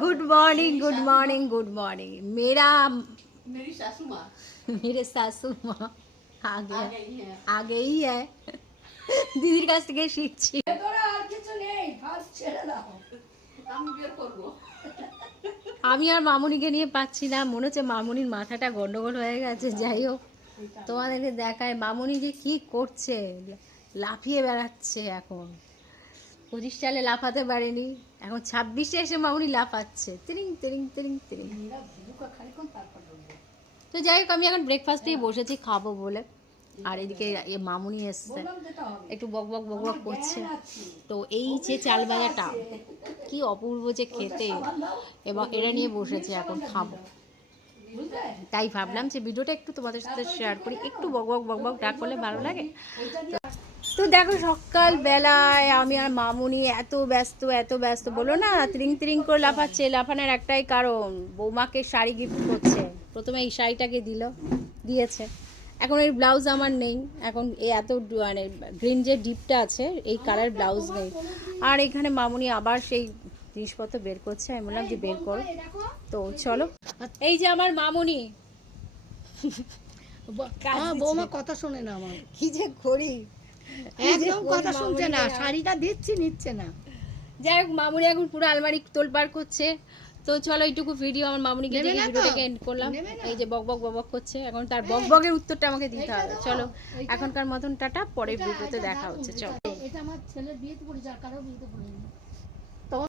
Good morning good morning good morning. मेरी सासू माँ मेरे सासू माँ आ गई है দিদির কাছ থেকে শিখছি। আমি আর মামুনিকে নিয়ে পাচ্ছি না, মনে হচ্ছে মামুনির মাথাটা গন্ডগোল হয়ে গেছে। যাই হোক, তোমাদেরকে দেখায় মামুনি যে কি করছে, লাফিয়ে বেড়াচ্ছে। এখন 25 সালে লাফাতে পারেনি, এখন 26-এ এসে মামুনি লাফাচ্ছে তিরিং তিরিং তিরিং তিরিং। তো যাই হোক, আমি এখন ব্রেকফাস্টেই বসেছি খাবো বলে। আর এদিকে মামুনি এসছে, একটু বক বক বক বক করছে। তো এই যে চাল ভাজাটা কি অপূর্ব যে খেতে, এবং এটা নিয়ে বসেছে এখন খাবো। তাই ভাবলাম যে ভিডিওটা একটু তোমাদের সাথে শেয়ার করি, একটু বক বক বক বক ডাক করলে ভালো লাগে। তো দেখো, সকাল বেলায় আমি আর মামুনি এত ব্যস্ত বলো না, তিরিং তিরিং করে লাফাচ্ছে। লাফানোর একটাই কারণ, বৌমাকে শাড়ি গিফট করছে। প্রথমে এই শাড়িটাকে দিয়েছে। এখন এই ব্লাউজ আমার নেই, এখন এই এত মানে গ্রিন যে ডিপটা আছে এই কালার ব্লাউজ নেই। আর এখানে মামুনি আবার সেই জিনিসপত্র বের করছে। আমি বললাম যে বের করো। তো চলো, এই যে আমার মামুনি। বৌমা কথা শোনে না আমার, কি যে করি, একদম কথা শুনছে না, শাড়িটা দিচ্ছি নিচ্ছে না। যাই হোক, মামুনি এখন পুরো আলমারি তোলপাড় করছে। তো চলো, এইটুকু ভিডিও আমার মামুনিকে দিয়ে ভিডিওটাকে এন্ড করলাম। এই যে বক বক বক বক করছে, এখন তার বক বকের উত্তরটা আমাকে দিতে হবে। চলো, এখনকার মতন টাটা, পরের ভিডিওতে দেখা হচ্ছে। চলো। এটা আমার ছেলের বিয়েতে পড়েছে, আর কারো বিয়েতে পড়েনি।